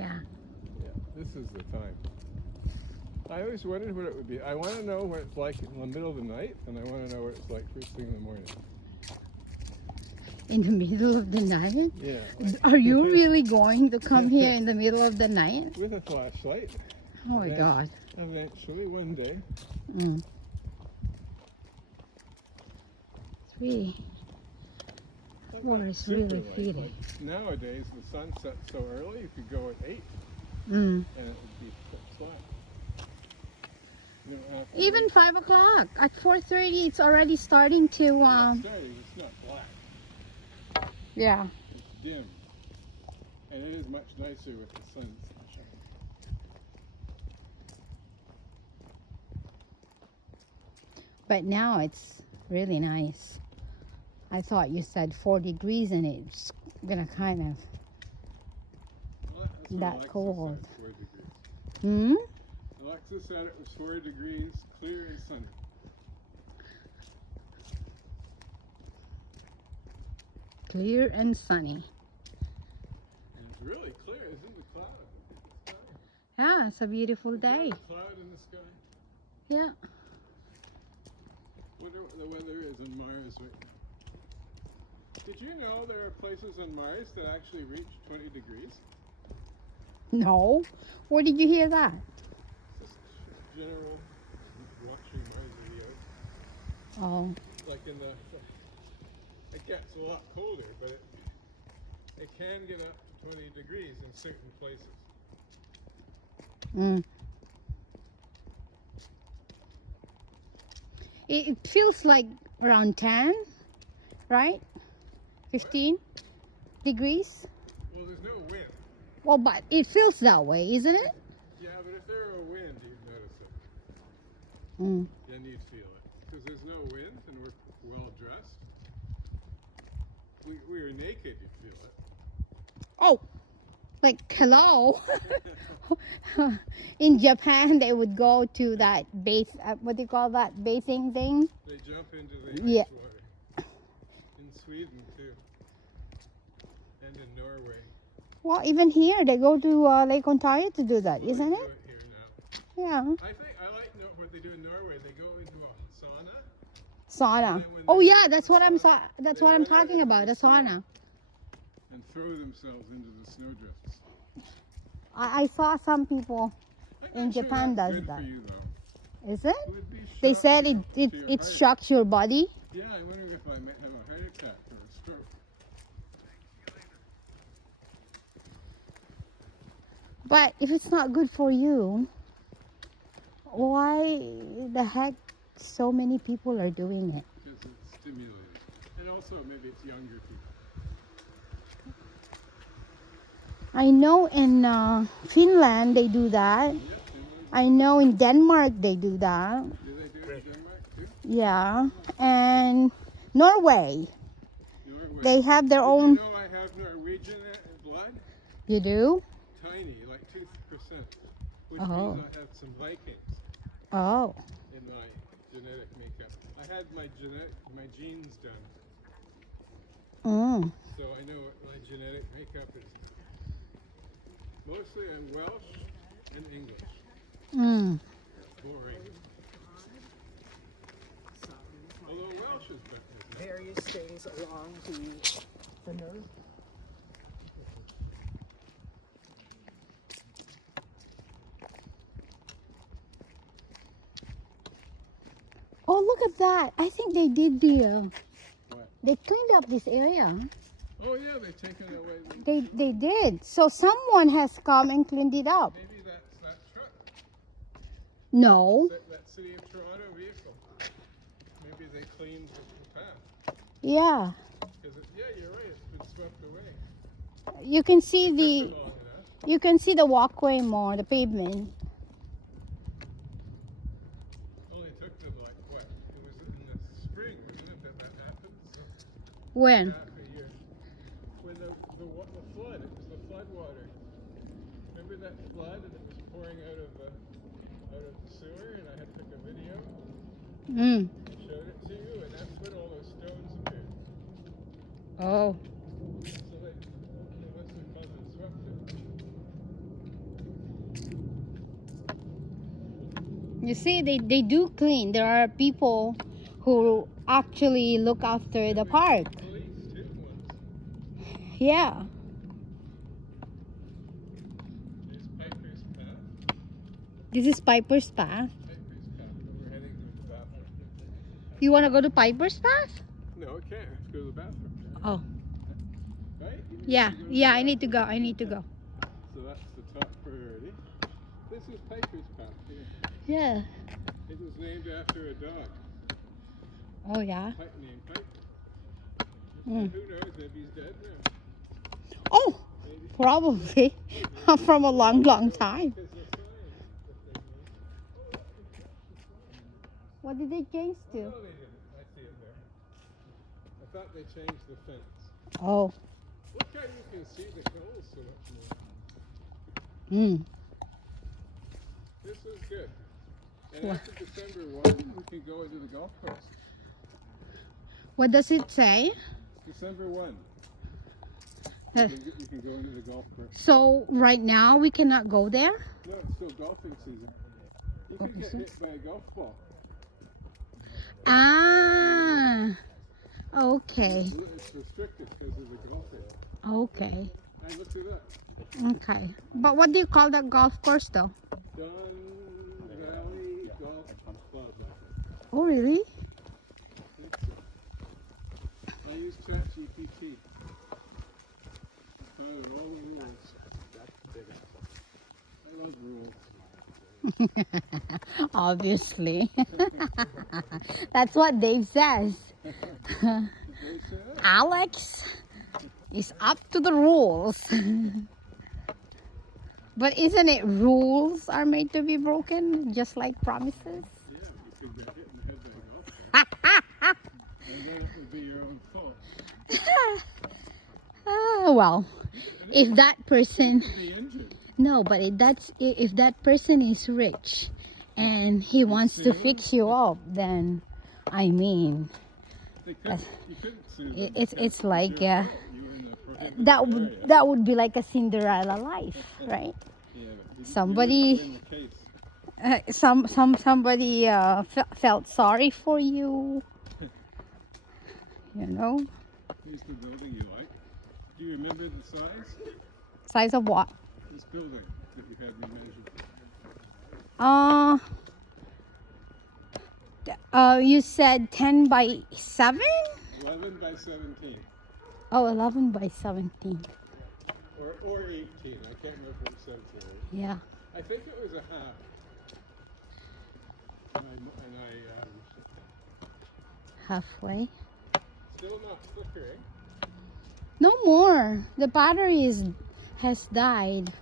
Yeah. Yeah, this is the time. I always wondered what it would be. I want to know what it's like in the middle of the night, and I want to know what it's like first thing in the morning. In the middle of the night? Yeah. Are you really going to come here in the middle of the night? With a flashlight. Oh my God. Eventually, one day. Mm. It's really, water is Super really light. pretty. Like nowadays, the sun sets so early, you could go at 8 Mm. and it would be pitch black. You don't have to Even wait. 5 o'clock. At 4:30, it's already starting to. Yeah, it's starting. It's not black. Yeah. It's dim. And it is much nicer with the sun shining. But now it's really nice. I thought you said 4 degrees and it's gonna kind of. Well, that's what That Alexa cold. said, 4 degrees. Hmm? Alexa said it was 4 degrees, clear and sunny. Clear and sunny. And it's really clear, isn't the cloud? The sky? Yeah, it's a beautiful Is there day. a cloud in the sky? Yeah. Wonder what the weather is on Mars right now. Did you know there are places on Mars that actually reach 20 degrees? No. Where did you hear that? Just general watching Mars video. Oh. Like in the, it gets a lot colder, but it can get up to 20 degrees in certain places. Mm. It feels like around 10, right? 15 degrees. Well, there's no wind. Well, but it feels that way, isn't it? Yeah, but if there were a wind, you'd notice it. Mm. Then you'd feel it. Because there's no wind and we're well dressed. We are naked, you'd feel it. Oh, like hello. In Japan, they would go to that what do you call that, bathing thing? They jump into the Yeah. ice water. In Sweden too. And in Norway. Well, even here, they go to Lake Ontario to do that, Well, isn't they it? do here now. Yeah. I think I like what they do in Norway. They go into a sauna. Sauna. And then when Oh they yeah, get that's the what I'm sauna, that's they what I'm run out talking into about, the the snow sauna. And throw themselves into the snowdrifts. I saw some people I'm in not sure Japan that's does good that. for you though. Is it? It would be They said shocking to your it heart. shocks your body. Yeah, I wonder if I might have a heart attack or a stroke. But if it's not good for you, why the heck so many people are doing it? Because it's stimulating. And also maybe it's younger people. I know in Finland they do that. Yep, I know in Denmark they do that. do they do it in Denmark too? Yeah. And Norway, Norway. they have their Did own. you know I have Norwegian blood? You do? Tiny, like 2%. Which Oh. means I have some Vikings Oh. in my genetic makeup. I had my genes done, Mm. so I know what my genetic makeup is. Mostly I'm Welsh and English. Mm. Boring. Although Welsh is better. Various things along the nerve. Oh, look at that! I think they did What? they cleaned up this area. Oh yeah, they've taken away. They did. So someone has come and cleaned it up. Maybe that's that truck. No. That City of Toronto vehicle. Maybe they cleaned the path. Yeah. Yeah, you're right. It's been swept away. You can see It the took them long enough. you can see the walkway more, the pavement. Only took them like what? It was in the spring, wasn't it, that happened? So When? half a year. When the flood, it was the flood water. Remember that flood and it was pouring out of the sewer and I had took a video Mm. and showed it to you and that's when all those stones appeared. Oh. So they must have come and swept it. You see, they do clean. There are people who actually look after the park. Police too once. Yeah. There's Piper's Path. This is Piper's Path. Piper's Path. And we're heading to the bathroom. You want to go to Piper's Path? No, I can't. I have to go to the bathroom. Oh. Right? You need Yeah. to go to Yeah, the I need to bathroom. go. I need to go. So that's the top priority. This is Piper's Path here. Yeah. It was named after a dog. Oh, yeah. Pipe named Piper. Mm. Who knows if he's dead now? Oh, Maybe. probably from a long, long time. Because the sign that they made. What did they change Oh, to? no, they didn't. I see it there. I thought they changed the fence. Oh. Look how you can see the hills so much more. Mm. This is good. And What? after December 1, we can go into the golf course. What does it say? December 1. Uh, You can go into the golf course. So right now we cannot go there? No, it's still golfing season. You can get Golfing hit by a golf ball. Ah. Okay. It's restricted because of the golf area. Okay. I looked it up. Okay. But what do you call that golf course though? Don Valley Golf Club. Oh, really? I use ChatGPT. Followed all the rules. I love rules. Obviously. That's what Dave says. They say that. Alex is up to the rules. But isn't it rules are made to be broken, just like promises? Yeah, you could get hit in the head by a golf ball. And then it would be your own fault. Well, if that person, Be injured. no, but if that person is rich and he wants to fix you up, then I mean, They couldn't, you couldn't sue them it's because like you were in the prohibited area. that would be like a Cinderella life, right? Yeah, but Somebody- you win the case. Somebody felt sorry for you, you know. Here's the building you like. Do you remember the size? Size of what? This building that you had me measure. You said 10 by 7? 11 by 17. Oh, 11 by 17. Or 18. I can't remember what centimeters. Yeah. I think it was a half. And Halfway. still not flickering. No more. The battery has died.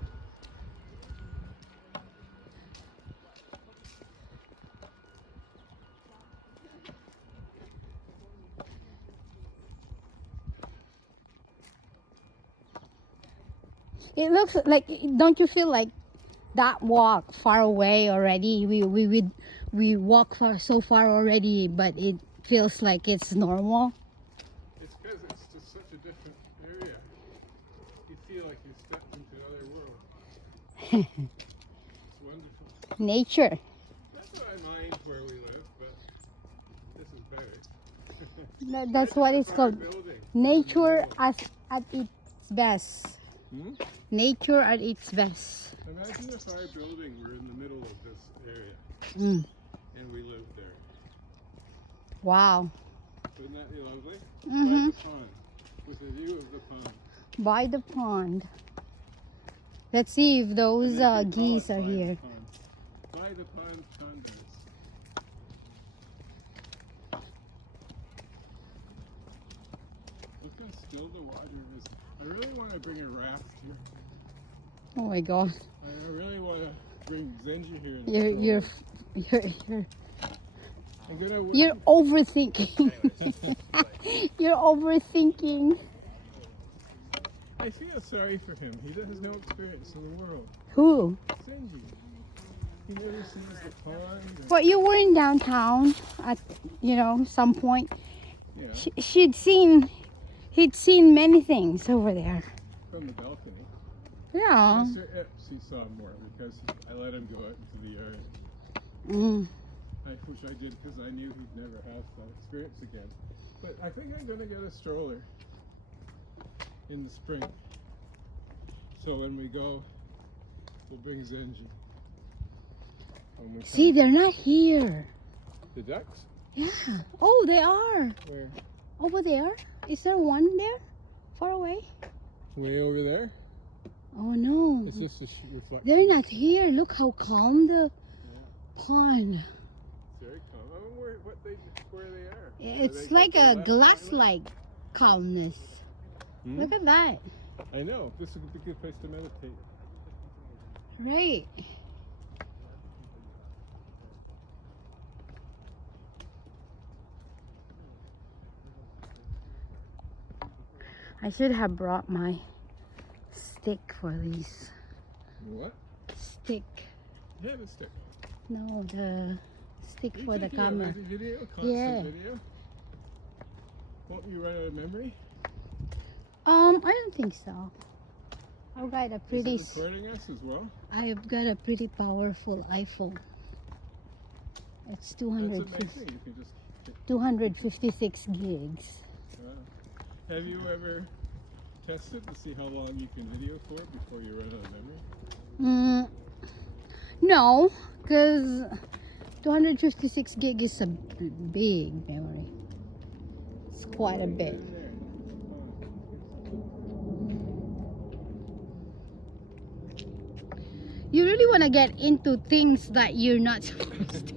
It looks like, don't you feel like that walk far away already? We walk so far already, but it feels like it's normal. It's because it's just such a different area. You feel like you stepped into another world. It's wonderful. Nature. That's what I mind where we live, but this is better. That's what it's Our called. building. Nature at its best. Hmm? Nature at its best. Imagine if our building were in the middle of this area Mm. and we lived there. Wow. Wouldn't that be lovely? Mhm. By the pond, with a view of the pond. By the pond. Let's see if those And they call geese it are By the here. Pond. By the pond condos. Look how still the water is. I really want to bring a raft here. Oh my God. I really want to bring Zenji here. And You're I'm gonna you're overthinking. You're overthinking. I feel sorry for him. He has no experience in the world. Who? Zenji. He never sees the pond. Or, But you were in downtown at some point. yeah, He'd seen many things over there. from the balcony. Yeah. Mr. Epps, he saw more because I let him go out into the yard. Which I did because I knew he'd never have that experience again. But I think I'm going to get a stroller in the spring. So when we go, we'll bring Zenji. When we See, come. they're not here. The ducks? Yeah. Oh, they are. Where? Over there. Is there one there? Far away? Way over there? Oh no. It's just a reflection. They're not here. Look how calm the pond. It's very calm. I don't know where they are. It's They like got their a left glass-like calmness. Hmm? Look at that. I know. This would be a good place to meditate. Right. I should have brought my stick for these. What? Stick. Yeah, the stick. No, the stick Are you for the taking a camera. Video? Constant Yeah. video? Won't you run out of memory? I don't think so. I've got a pretty. Is it recording us as well? I've got a pretty powerful iPhone. It's That's 250, amazing. You can just. 256 gigs. Wow. Have you ever tested to see how long you can video for before you run out of memory? No, because 256 gig is a big memory. It's quite a bit. You really want to get into things that you're not supposed to.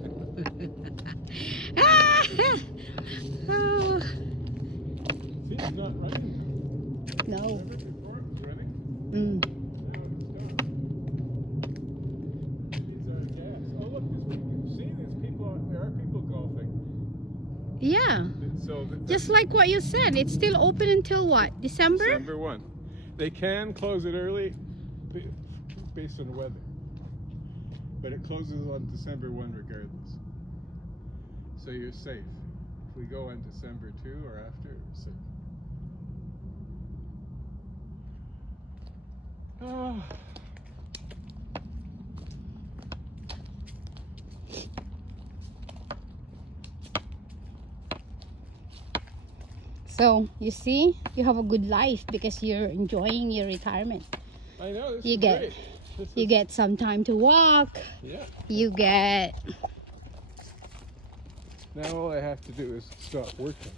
Oh, See, it's not running. no. Remember before it was running? Mm. Now it's stopped. These are gas. Oh look, see, there are people golfing. Yeah, So just like what you said, it's still open until what? December? December 1. They can close it early based on weather. But it closes on December 1 regardless. So you're safe. If we go on December 2 or after, we're safe. Oh. So, you see, you have a good life because you're enjoying your retirement. I know, this You is get- great. This You is- get some time to walk. Yeah. You get... Now all I have to do is stop working.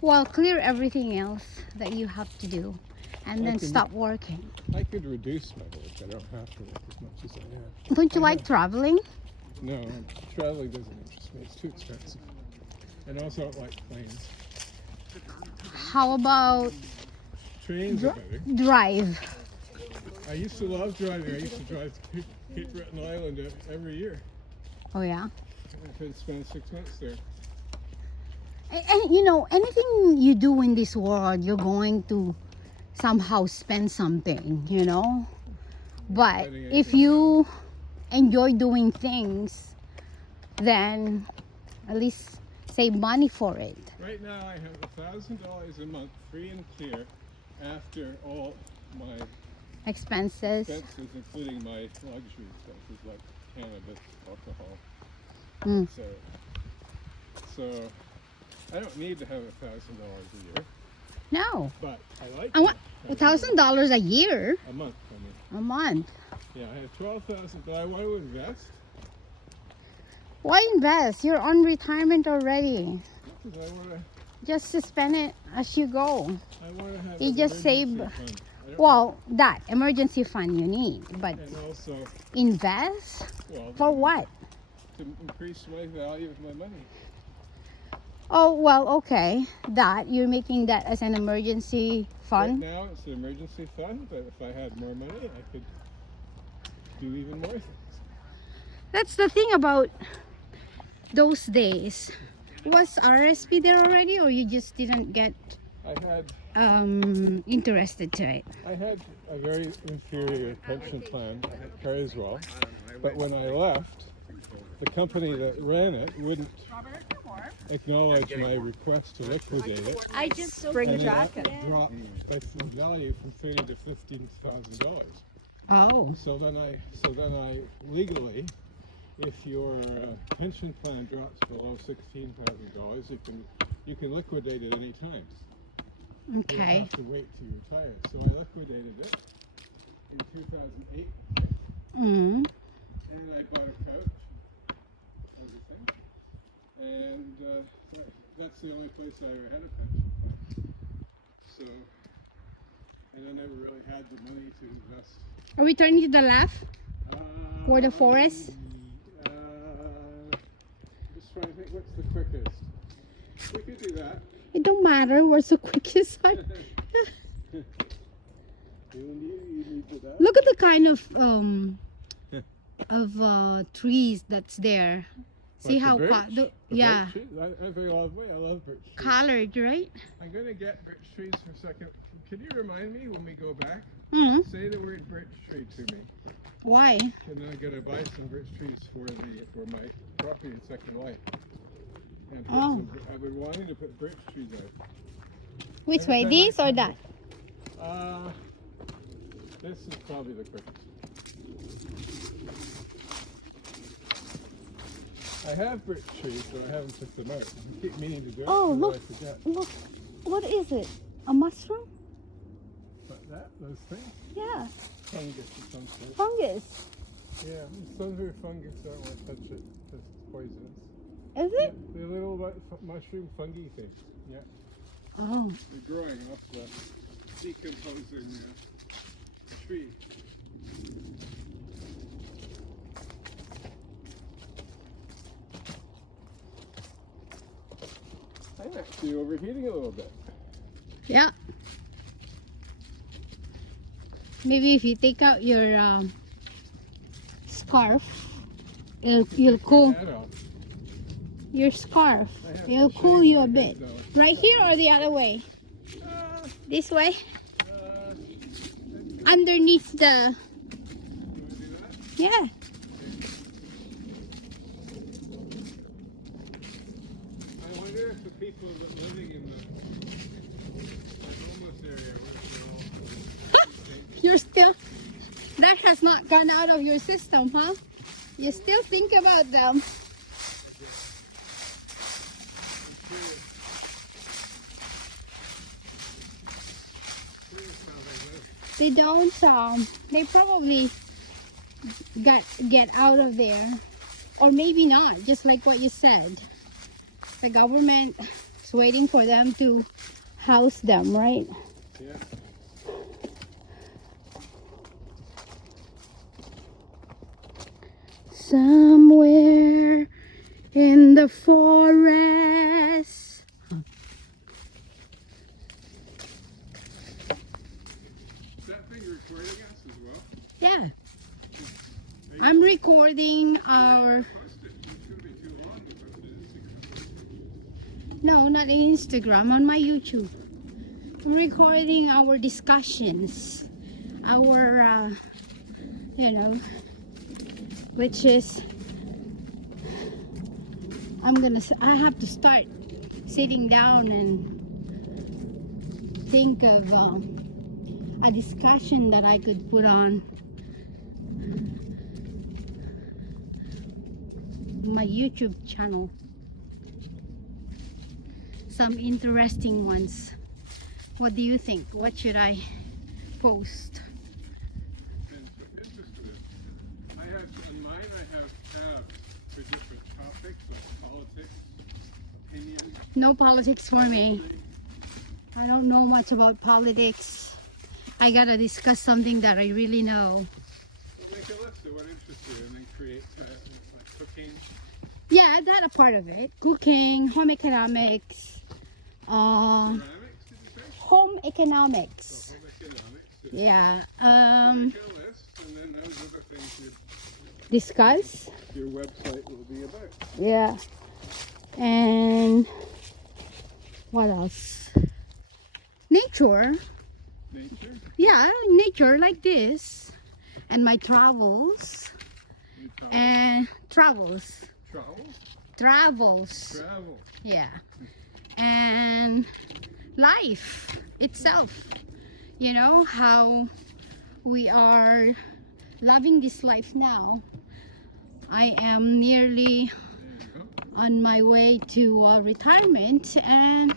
Well, clear everything else that you have to do and then Okay. stop working. I could reduce my work. I don't have to work as much as I have. Don't you like traveling? No, traveling doesn't interest me. It's too expensive. And also I don't like planes. How about Trains are better. drive? I used to love driving. I used to drive to Cape Breton Island every year. Oh yeah. I could spend 6 months there. And you know, anything you do in this world, you're going to somehow spend something, you know? But Spending if anything you enjoy doing things, then at least save money for it. Right now I have $1,000 a month free and clear after all my Expenses. expenses, including my luxury expenses like cannabis, alcohol, Mm. So I don't need to have $1,000 a year, No. but I like I want it. $1,000 a year, A month, I mean. a month. Yeah, I have 12,000, but I want to invest Why invest? You're on retirement already. because I want to. Just to spend it as you go. I want to have. You an just save- emergency fund. I don't- Well, that emergency fund you need, but and also, invest well, for what? to increase my value of my money. Oh, well, okay. That you're making that as an emergency fund. Right now, it's an emergency fund, but if I had more money, I could do even more things. That's the thing about those days. Was RSP there already, or you just didn't get I had interested to it? I had a very inferior pension plan at Carswell, but when I left, the company that ran it wouldn't acknowledge my request to liquidate it, I just bring and a jacket. it dropped by some value from $30,000 to $15,000. Oh. So then I legally, if your pension plan drops below $16,000, you can liquidate it any time. You don't Okay. have to wait to retire. So I liquidated it in 2008, Mm. and I bought a couch, everything, and that's the only place I ever had a pension plan. So, and I never really had the money to invest. Are we turning to the left? For the forest? Just trying to think what's the quickest. We could do that. It don't matter where's the quickest one. You need to that. Look at the kind of trees that's there. See how yeah, I very lovely. I love birch trees. colored, right? I'm gonna get birch trees for a second. Can you remind me when we go back? Mm. Say the word birch tree to me. Why? And then I'm gonna buy some birch trees for my property in Second Life. And put Oh. I've been wanting to put birch trees out. Which way, Every time this or that? This is probably the quickest. I have birch trees, but I haven't put them out. I keep meaning to do it, Oh, but look. I forget. Look, what is it? A mushroom? But those things, Yeah, fungus of some sort. fungus. Yeah, some of your fungus, I don't want to touch it. It's poisonous. Is Yeah, it? the little mushroom fungi thing. Yeah, Oh, they're growing off the decomposing tree. I'm actually overheating a little bit. yeah. Maybe if you take out your scarf, you'll Take my cool hat off. your scarf. I have It'll to cool shave you my a head, bit. though. Right here or the other way? Uh, This way? uh, Underneath the, you want to do that? yeah. I wonder if the people that living in the homeless area were all You're still, that has not gone out of your system, huh? You still think about them. They don't, they probably get out of there. Or maybe not, just like what you said. The government is waiting for them to house them, right? Yeah. Somewhere in the forest. Is that thing recording us as well? Yeah. I'm recording our, Post it. It's going to be too long to post it Instagram. no, not Instagram, on my YouTube. I'm recording our discussions, our, you know, which is, I have to start sitting down and think of a discussion that I could put on my YouTube channel. Some interesting ones. What do you think? What should I post? Interested. I have, on mine, I have tabs for different topics like politics, opinion, No politics for me. I don't know much about politics. I gotta discuss something that I really know. Make a list of what interests you and then create like cooking. Yeah, that a part of it. Cooking, home economics, Ceramics, did you say? home economics. So home economics. Yeah. Make a list and then those are the things Discuss. your website will be about. Yeah. And what else? Nature. Nature, Yeah, nature like this. And my travels. new topics. And travels. Travels, Travels. travel. Yeah. And life itself. You know, how we are loving this life now. I am nearly There you go. on my way to retirement, and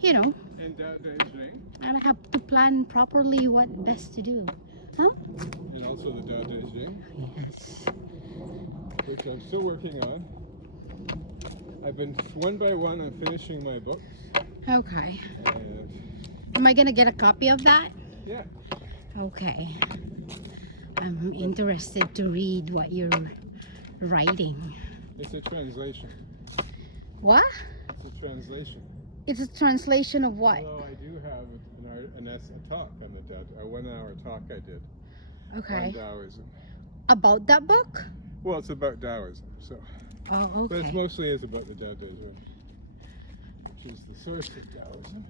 you know, And Dao De Jing, and I have to plan properly what best to do. Huh? and also the Dao De Jing, Yes. which I'm still working on. I've been one by one. I'm finishing my books, Okay. and Am I gonna get a copy of that? yeah, Okay. I'm interested to read what you're writing. it's a translation. What? It's a translation. It's a translation of what? Although I do have a talk on the Dao, a 1 hour talk I did on Okay. Taoism. About that book? Well, it's about Taoism, so. Oh, But it okay. mostly is about the Dao De Jing, which is the source of Taoism.